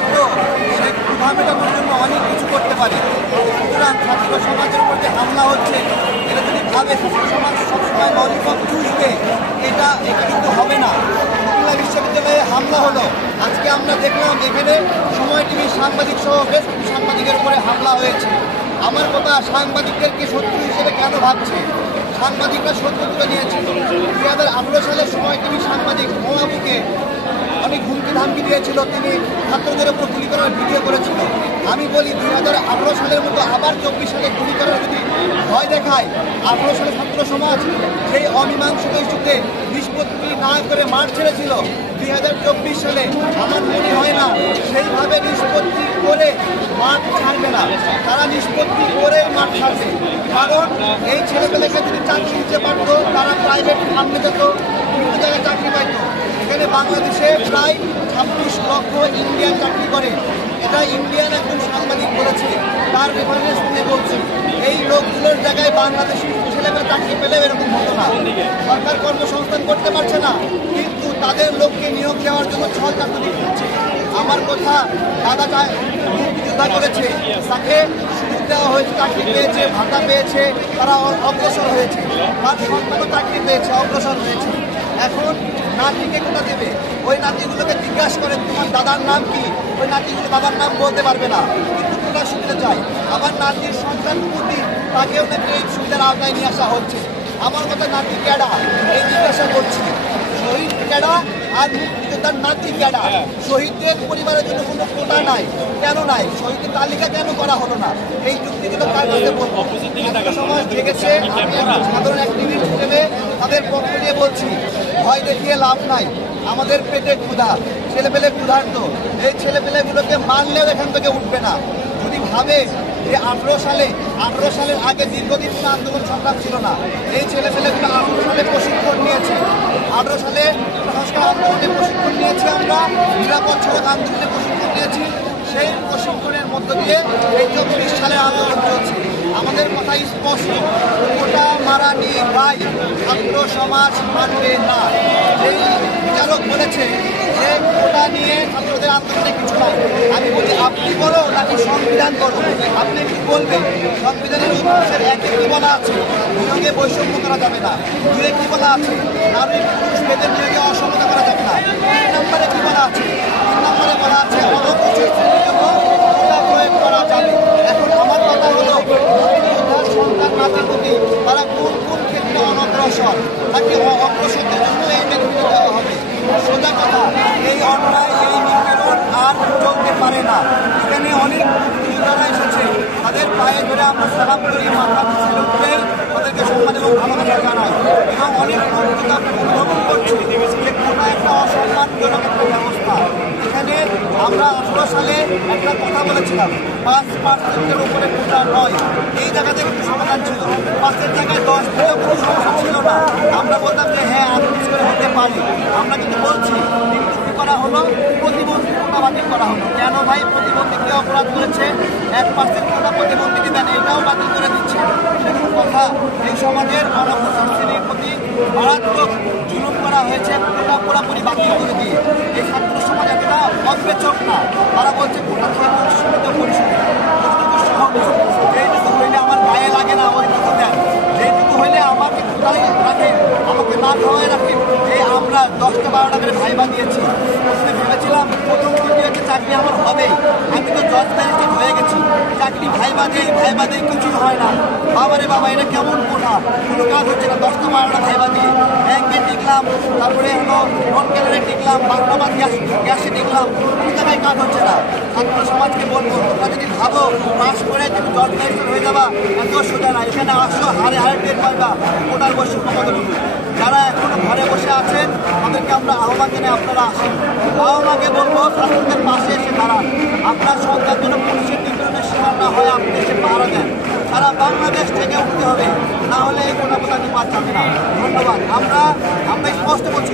পারতো সে ক্ষুধা মেটানোর জন্য অনেক কিছু করতে পারে। সুতরাং ছাত্র সমাজের উপর যে হামলা হচ্ছে, এটা যদি ভাবে ছাত্র সমাজ সবসময় ললিপপ চুষবে, এটা কিন্তু হবে না। খুলনা বিশ্ববিদ্যালয়ে হামলা হলো, আজকে আমরা দেখলাম এখানে সময় টিভির সাংবাদিক সহ বেশ কিছু সাংবাদিকের উপরে হামলা হয়েছে। আমার কথা, সাংবাদিকদেরকে শত্রু হিসেবে কেন ভাবছে? সাংবাদিকরা শত্রু তুলে নিয়েছিল। 2018 সালে সময় টিভির সাংবাদিক মোয়াবুকে অনেক হুমকি ধামকি দিয়েছিল, তিনি ছাত্রদের উপর গুলি করার ভিডিও করেছিল। আমি বলি 2018 সালের মতো আবার 24 সালে গুলি করার যদি ভয় দেখায়, 18 সালে ছাত্র সমাজ সেই অমীমাংসিত ইস্যুতে নিষ্পত্তি না করে মাঠ ছেড়েছিল, 2024 সালে আমার মনে হয় না সেইভাবে নিষ্পত্তি করে মাঠ ছাড়বে না। তারা নিষ্পত্তি করে মাঠ ছাড়বে, কারণ এই ছেলেপেলেকে যদি চাকরি দিতে পারত, তারা প্রাইভেট ফার্মে যেত, বিভিন্ন জায়গায় চাকরি পাইত। এখানে বাংলাদেশে প্রায় 26 লক্ষ ইন্ডিয়ান চাকরি করে, এটা ইন্ডিয়ান একজন সাংবাদিক বলেছে, তার রেফারেন্স নিয়ে বলছি। এই লোকগুলোর জায়গায় বাংলাদেশি ছেলেমেয়ে চাকরি পেলেও এরকম হতো না। সরকার কর্মসংস্থান করতে পারছে না, কিন্তু তাদের লোককে নিয়োগ দেওয়ার জন্য ছলচাতুরি করছে। আমার কথা, দাদা মুক্তিযোদ্ধা করেছে, তাকে সুযোগ দেওয়া হয়েছে, চাকরি পেয়েছে, ভাতা পেয়েছে, তারা অগ্রসর হয়েছে, তার সন্তানও চাকরি পেয়েছে, অগ্রসর হয়েছে। এখন নাতিকে কোথা দেবে? ওই নাতিগুলোকে জিজ্ঞাসা করেন তোমার দাদার নাম কি, ওই নাতিগুলো বাবার নাম বলতে পারবে না, কিন্তু তোমরা শুনতে চাই। আবার নাতির সন্তান প্রতি তাকেও নাকি এই সুবিধার আওতায় নিয়ে আসা হচ্ছে। আমার কথা, নাতি ক্যাডা এই জিজ্ঞাসা করছি, শহীদ ক্যাডা আর মুক্তিযোদ্ধার নাতি ক্যাডা? শহীদদের পরিবারের জন্য কোনো কোটা নাই, কেন নাই? শহীদের তালিকা কেন করা হলো না? এই যুক্তিগুলো কার কাছে বলবো? সমাজ জেগেছে, আমি একজন সাধারণ অ্যাক্টিভিস্ট হিসেবে তাদের পক্ষ নিয়ে বলছি, ভয় দেখিয়ে লাভ নাই। আমাদের পেটে ক্ষুধা, ছেলেপেলে ক্ষুধার্ত, এই ছেলেপেলেগুলোকে মারলেও এখান থেকে উঠবে না। যদি ভাবে যে 18 সালের আগে দীর্ঘদিন কোনো আন্দোলন সংগ্রাম ছিল না, এই ছেলেপেলেগুলো 18 সালে প্রশিক্ষণ নিয়েছে, 18 সালে সংস্কার আন্দোলনে প্রশিক্ষণ নিয়েছি, আমরা নিরাপদ সড়ক আন্দোলনে প্রশিক্ষণ নিয়েছি, সেই প্রশিক্ষণের মধ্য দিয়ে এই 24 সালের আন্দোলন চলছে। আমাদের কথা স্পষ্ট, কোটা মারা নিয়ে গাই ছাত্র সমাজ মানবে না। এই বিচারক বলেছে যে কোটা নিয়ে ছাত্রদের আন্দোলনে কিছু নাই। আমি বলি, আপনি বলো নাকি সংবিধান বলো? আপনি কি বলবেন? সংবিধানের 1 কি বলা আছে? নিয়োগে বৈষম্য করা যাবে না। 2 কি বলা আছে? নারী পুরুষ ভেদের নিয়োগে অসমতা করা যাবে না। 3 নম্বরে কি বলা আছে? 3 নম্বরে বলা আছে অনুসূচিত শ্রেণীর জন্য কোটা প্রয়োগ করা যাবে। এখন আমার কথা হলো, মুক্তিযোদ্ধার সন্তান নাতি, তারা কোন কোন ক্ষেত্রে অনগ্রসর, তাকে অগ্রসরদের জন্য এই বেনিফিট দেওয়া হবে। সোজা কথা, এই অন্যায়, এই নিপীড়ন আর চলতে পারে না। এখানে অনেক মুক্তিযোদ্ধারা এসেছে, তাদের পায়ে ধরে আমরা সালাম করি, মাথা ছেলে উঠে তাদেরকে সম্মান এবং ভালোবাসা জানাই, এবং অনেক মুক্তিযোদ্ধা গ্রহণ করছে যে কোনো একটা অসম্মানজনক একটা ব্যবস্থা। এখানে আমরা 18 সালে একটা কথা বলেছিলাম, 5% উপরে কোটা নয়, এই জায়গাতে কিন্তু সমাধান ছিল। 5-এর জায়গায় 10 দিলেও কোনো সমস্যা ছিল না। আমরা বলতাম যে হ্যাঁ, আরো কিছু করে হতে পারি, আমরা কিন্তু বলছি। কিন্তু কি করা হলো? প্রতিবন্ধী কোটা বাতিল করা হলো। কেন ভাই? প্রতিবন্ধী কে অপরাধ করেছে? 1% কোটা প্রতিবন্ধীকে দেন, এটাও বাতিল করে দিচ্ছে। সেরকম কথা, এই সমাজের অনগ্রসর শ্রেণীর প্রতি মারাত্মক জুলুম করা হয়েছে, কোটা পুরোপুরি বাতিল করে দিয়ে। এই ছাত্র সমাজ একটা অবিবেচক না, তারা বলছে কোটা খেয়ে পরিশ্রমিত পরিশ্রম, যেইটুকু হইলে আমার গায়ে লাগে না ওইটুকু দেন, যেইটুকু হইলে আমাকে কোথায় রাখেন, আমাকে না খাওয়াই রাখেন। এই আমরা 10-12টা করে ভাইবা দিয়েছি। প্রথমে ভেবেছিলাম প্রথম দিয়েছে চাকরি আমার হবেই, আমি তো জজ ম্যাজিস্ট্রেট হয়ে গেছি, চাকরি ভাইবা দেয় কিছুই হয় না। বাবারে বাবা, এটা কেমন কোটা, কোনো কাজ হচ্ছে না। 10-12টা ভাইবা দিয়ে ব্যাংকে টিকলাম, তারপরে হলো নন ক্যালারে টিকলাম, বাংলাবাদ গ্যাসে টিকলাম, কোনো জায়গায় কাজ হচ্ছে না। ছাত্র সমাজকে বলবো, তোমরা যদি ভাবো পাস করে তুমি জজ ম্যাজিস্ট্রেট হয়ে যাবা, এত সোজা না। এখানে আসো, হারে টের পাইবা কোটার বৈষম্য কতটুকু। যারা এখনো ঘরে বসে আছেন, তাদেরকে আমরা আহ্বান জানাই, আপনারা আসেন। বাবা-মাকে বলবো, ছাত্রদের পাশে এসে দাঁড়ান। আপনার সন্তান যেন পুলিশের নিপীড়নের শিকার না হয়, আপনি এসে পাহারা দেন। সারা বাংলাদেশ থেকে উঠতে হবে, না হলে এই কোটা কোটা পাওয়া যাবে না। ধন্যবাদ। আমরা স্পষ্ট বলছি।